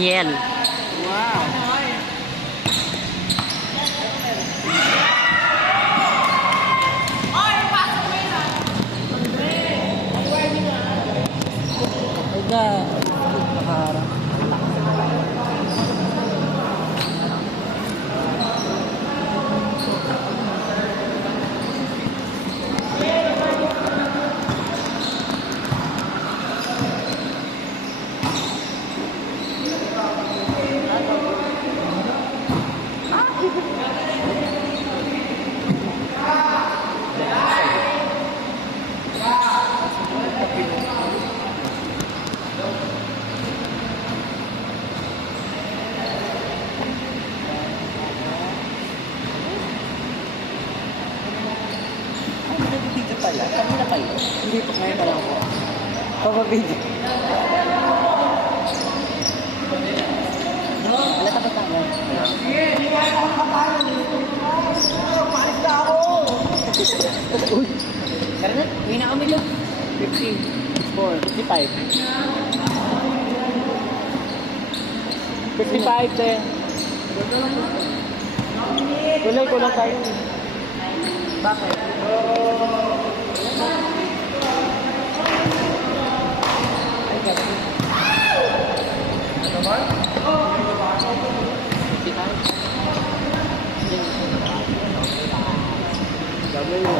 Yen. Wow. Ega, nakaharap. Dito pala. Kanina kayo. Hindi po, ngayon pa lang po. Papabidyo. Wala tapos na lang. Pero na, may na kami dyan. 54. 55. 55 eh. Kulay ko lang tayo. Bakit? Ano ba? Dami mo.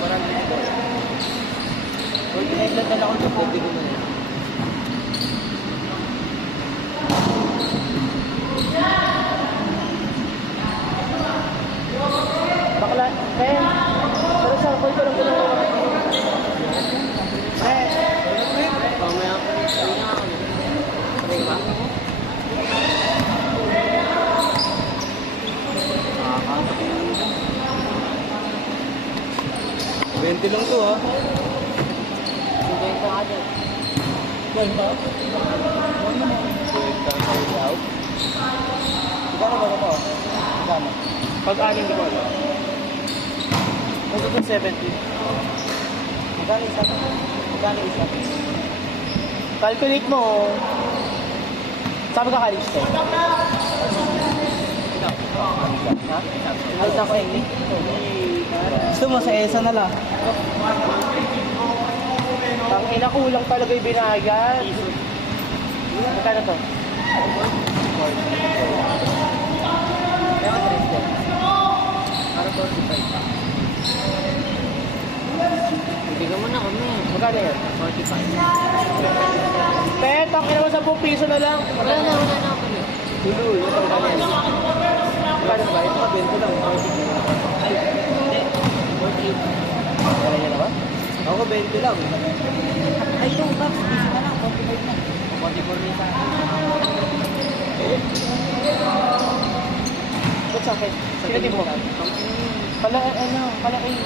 Parang dito. Kung pinaglan na lang ako sa pwede ko na yan. Bakla, kaya, pero sa ako'y ko lang ko lang. Mamaya ko rin siya. Okay ba? 20 lang to ha. 50 ka dyan. 20 ba? 50 ka daw. Magkano ba ito? Magkano? Pag-anin di ko alam. Ito to 70. Magkano isa? Magkano isa? Calculate mo. Sabi ka college to? Ha? Alis ako eh. Gusto mo sa ESA na lang? Ang ina kulang talaga yung binayad. Magkano to? Para 45 pa. Bigyan mo na kami. Magkano yan? 45. Pet, ang ina mo 10 piso na lang. Wala na ako. Dulo, ito ang kanya. Magkano ba? Ito ka 20 lang. 48. Kaya niya naman? Ako 20 lang. Ay, ito ba? Piso na lang. 45 na. 44 na sa Ba't sa akin? Sinagin mo? Pala, ano, pala eh.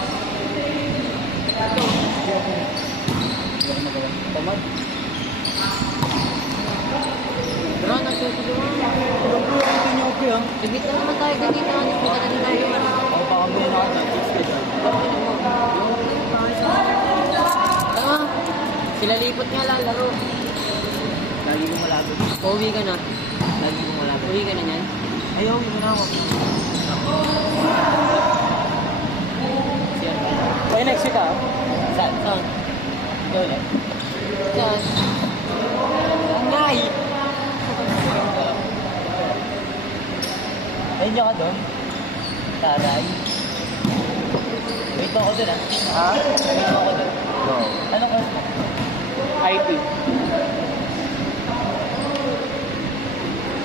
Tamad. Bro, nagtutulungan. Ilang po yung tinyoke ah? Sigit na naman tayo ganito. Ano po ka na tayo? Ako pa kami na ako ng 60. Tama. Sila lipot nga lalaro. Lagi ko malabot. Pauwi ka na. Lagi mo malapit. Uwi ka na yan. Ayaw, yun na ako. Kaya next week ah? Saan? Saan? Ito ulit. Saan? Angay! Ayun niyo ka doon? Taray. Wait ako doon ah. Ha? Wait ako doon. No. Ano ka? IT.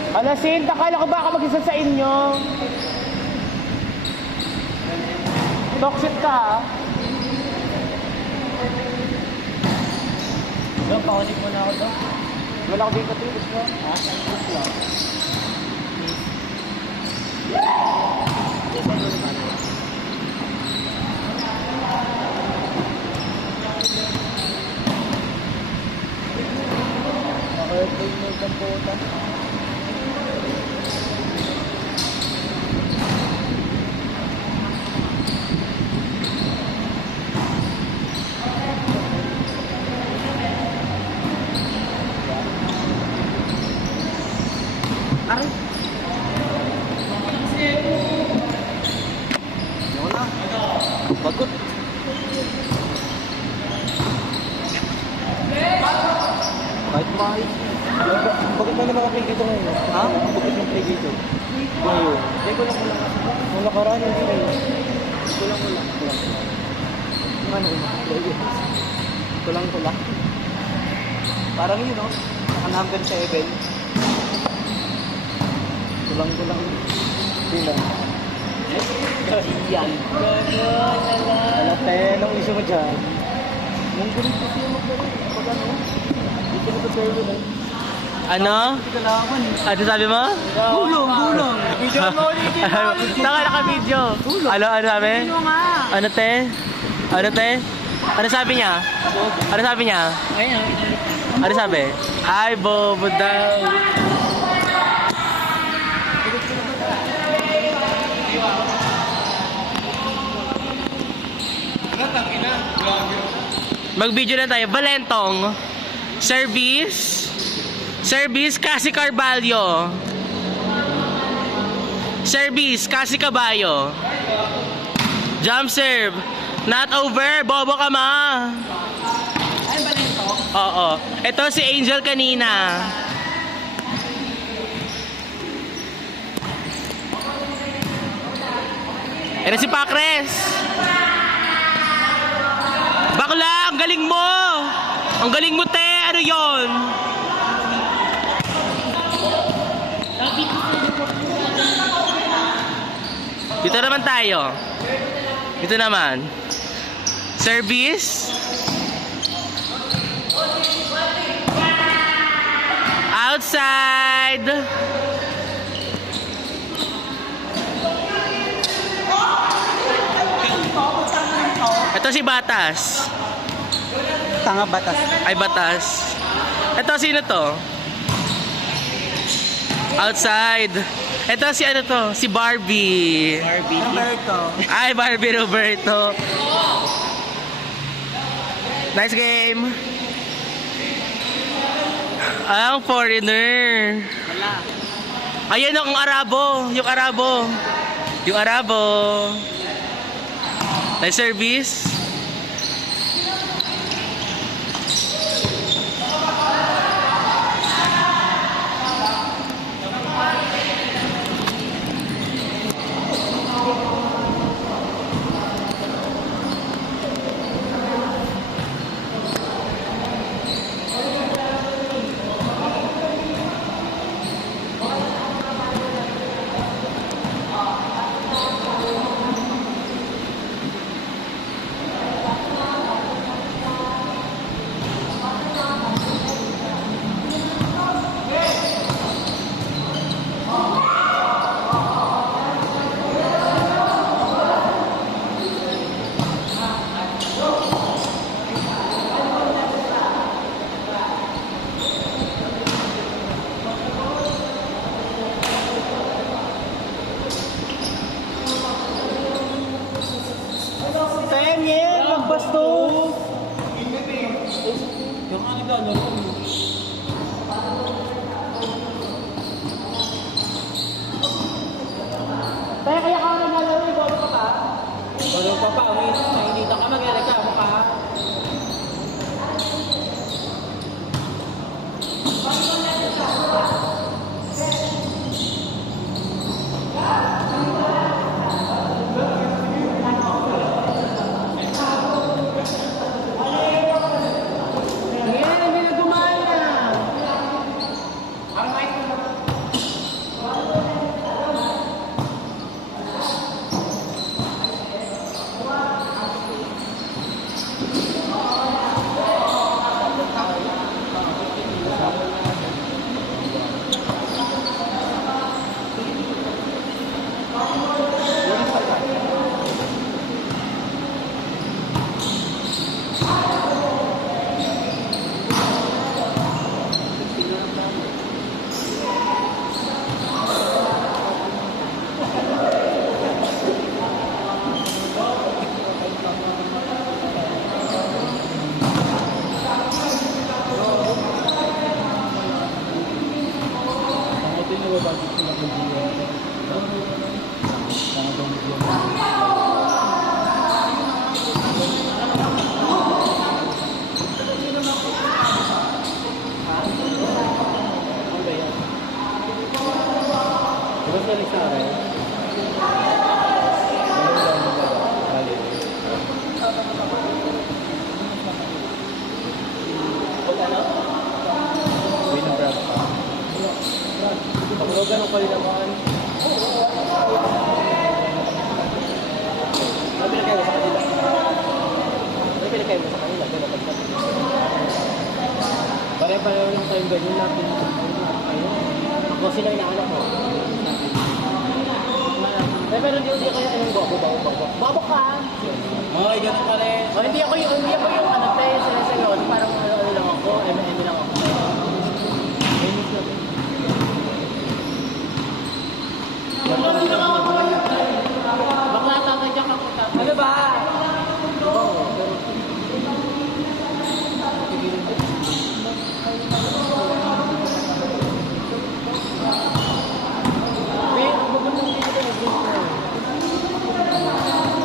Alasin, takala ko baka mag-isa sa inyo. Toxic ka ha? Doon, pakulit mo na ako doon. Wala ko dito tilis mo. Ha? Tilis lang. Naka-airplane mode ang puta. Ano nakaraan hindi na yun? Kulang. Ano yun? Kulang. Parang yun, no? Naka-number 7. Kulang. Sino? Yan. Wala tayo nung iso mo dyan. Yung gulit kasi yung magdala. Pag ano? Dito na ito pero na. Ano? Ano sabi mo? Gulong. Video mo ulit yun. Naka-video. Ano sabi? Ano te? Ano sabi niya? Ayun. Ano sabi? Ay, bobo daw. Mag-video na tayo. Valentong. Service, Cassie Carvalho. Service, Cassie Caballo. Jump serve. Not over. Bobo ka ma. Ay, ba nito? Oo. Ito si Angel kanina. Ito si Pacres. Bakla, ang galing mo. Ang galing mo, te. Ano yon? Dito naman tayo. Dito naman. Service. Outside. Ito si Batas. Tanga batas. Ay, Batas. Ito, sino to? Outside. Ito, si ano to? Si Barbie. Roberto. Ay, Barbie Roberto. Nice game. Ang foreigner. Wala. Ayun ang Arabo. Yung Arabo. Nice service. Tenye, magbasto. Kaya ka na nalaro, bolo ka pa? Bolo ka pa, umiinis na, hindi ka magreklamo ka. Hindi na gumana. Basta ni Sarah. pare-pareho lang tayong ganyan lang. Ako sila inaanak mo. Pero hindi kayo anong bobo ka. Hoy, ganun pa rin. Oh, hindi ako yung ano tayo sinasayaw. Parang ano lang ako, M&M lang ako. Bakla tatay dyan ako. Ano ba?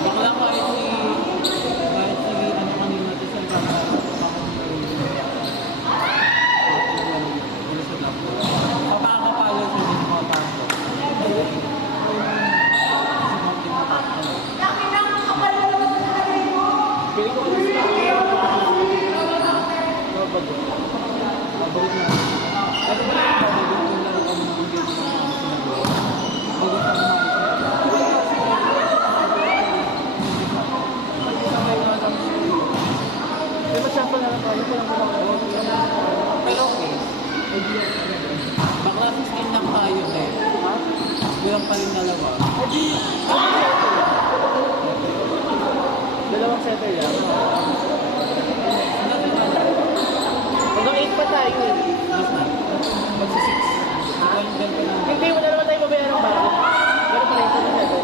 Bakla kahit si ano kanina natin sa papakapalo sa din mo tanto. Pili ko kasi Pero okay. Bakla 16 lang tayo eh. Kulang pa rin dalawa. dalawang setter lang. Hanggang 8 pa tayo eh. Mas na. Magsi-6. Hindi, wala naman tayo babayaran ng bago. Pero pa rin ito na setter.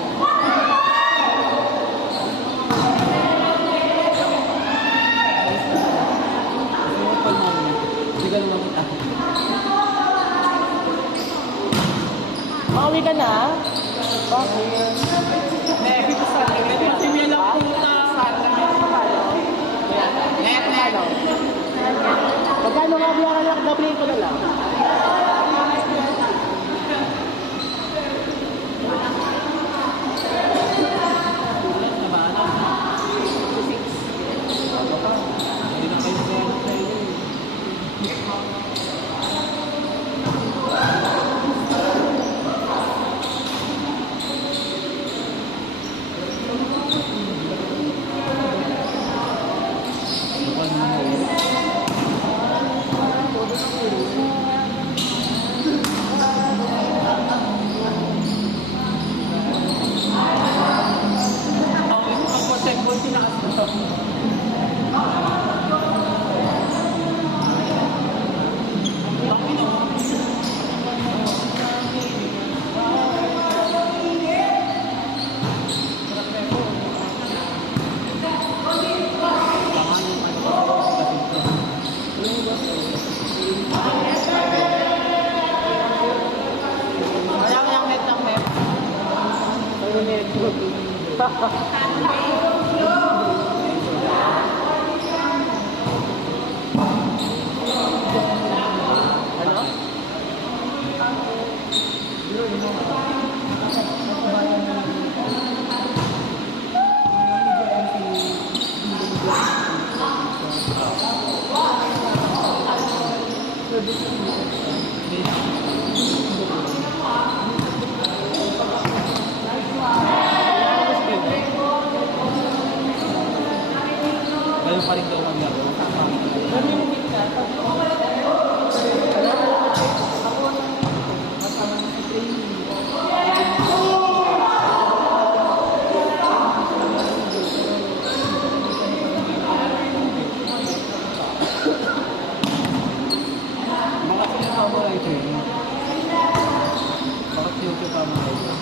Mauwi ka na? Bakit? Magkano nga biya ka lang? Doubling ko na lang. Ganun pa rin kayo maglaro. Mga sinasama lang ito eh. Bakit YouTube pa mga ito?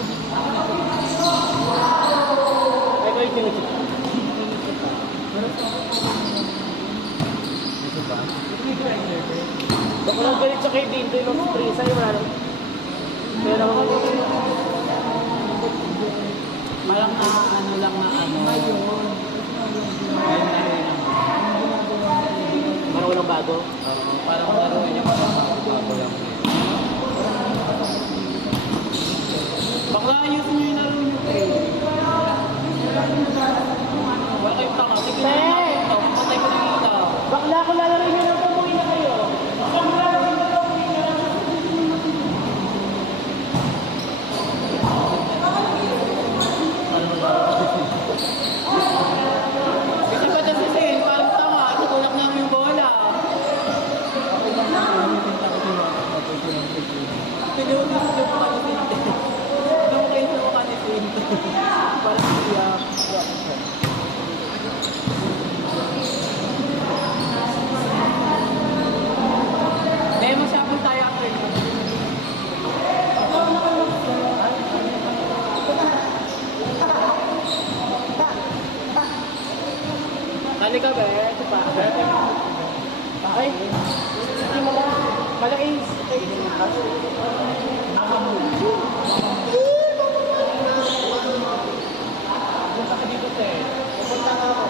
Ay, ko yung Ito ba? Baka lang galit sa kay Dito yung free sa'yo, wala lang. Pero, Parang na ano lang na ano. Ayun na rin. parang walang bago. Parang laro niya parang bago lang. Bakla ayusin niyo yung laro niyo eh. Wala kayong tanga. Sige na yung laptop. Patay ko na yung ilaw. Bakla ko lalaro yun ang pamuwi na kayo. Kasi ba kasi parang tanga. Natulak namin yung bola. Sali ka ba? Ito pa. Ay, hindi mo lang. Malaki. Punta ka dito, te. Pupunta ka ako.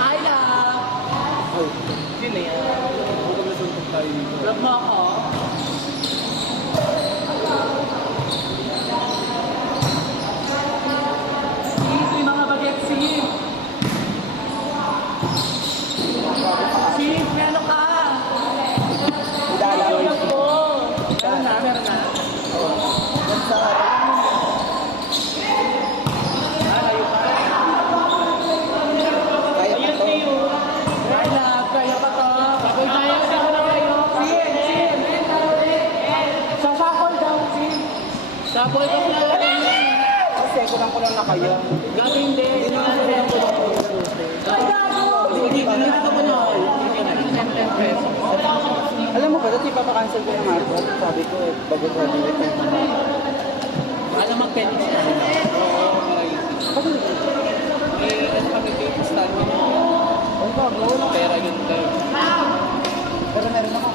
I love. Ay, sino yan? Huwag na suntok tayo dito. Love mo ako. Ito yung mga baget, Sim. Sim, meron ka. Meron po. Meron na, meron na. Ayun, Tio. I love, kayo pa to. Bagoy tayo, sino na kayo? Sim. Sasakol daw, Sim. Sabol ka sila lang. Kasi kulang-kulang na kayo. Gabi hindi. Hindi na sila yung kulang. Ay, gago! Hindi ka na. Alam mo ba, dati papakancel ko ng araw. Sabi ko, bago graduate na naman. Alam mag-penny siya. Ano kami dito sa atin? Ay, bago. Pera yun tayo. Pero meron ako.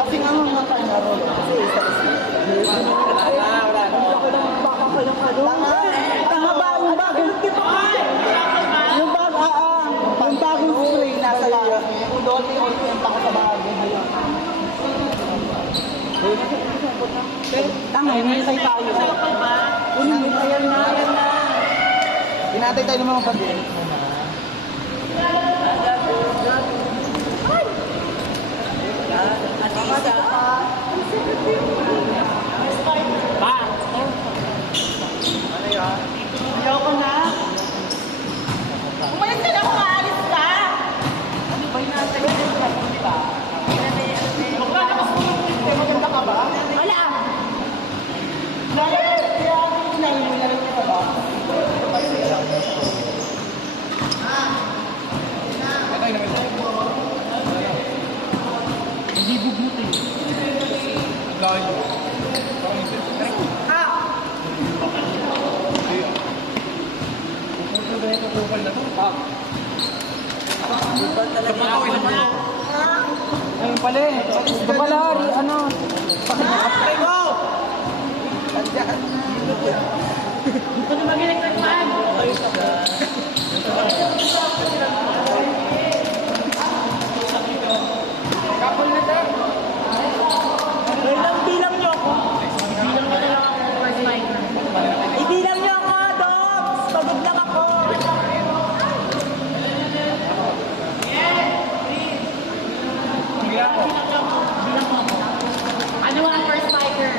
Kasi nga mga kainaro. Kasi isa-isa. Wala. Baka pa yung ano. Tama ba? Yung bago. Yung bago. Yung bagong spray nasa iyo. Yung doon yung baka sa bago. Tama, hinintay tayo. Hinintay na. Hinatay tayo ng mga pag-ibig. Ayoko na. Umalis ka na kung aalis ka. Ano ba yung nasa iyo? Di ba? Magkano mas maganda ka ba? Wala. Kaya kinahin na rin ka ba? Hindi bubuti. Ayun pala eh. Ito pala, ano? Pakinggan ko! Ito na magilig ng paan. Kapol na tayo. Bilang niyo ako. Bilang niyo lang ako. Ibilang niyo ako, Dogs. Pagod lang ako. Bilang mo ako. Ano ang first fighter?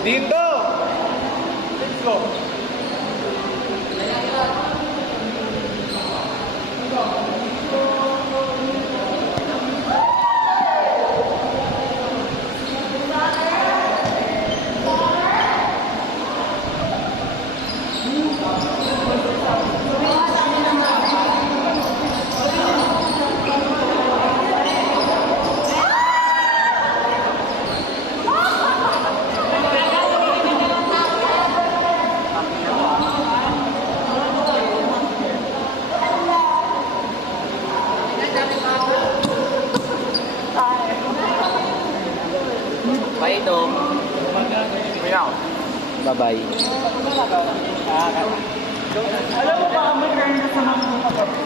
Dito! Let's go! Bye, Dom. Bye-bye. Alam mo ba, may turn na sa mga kapatid.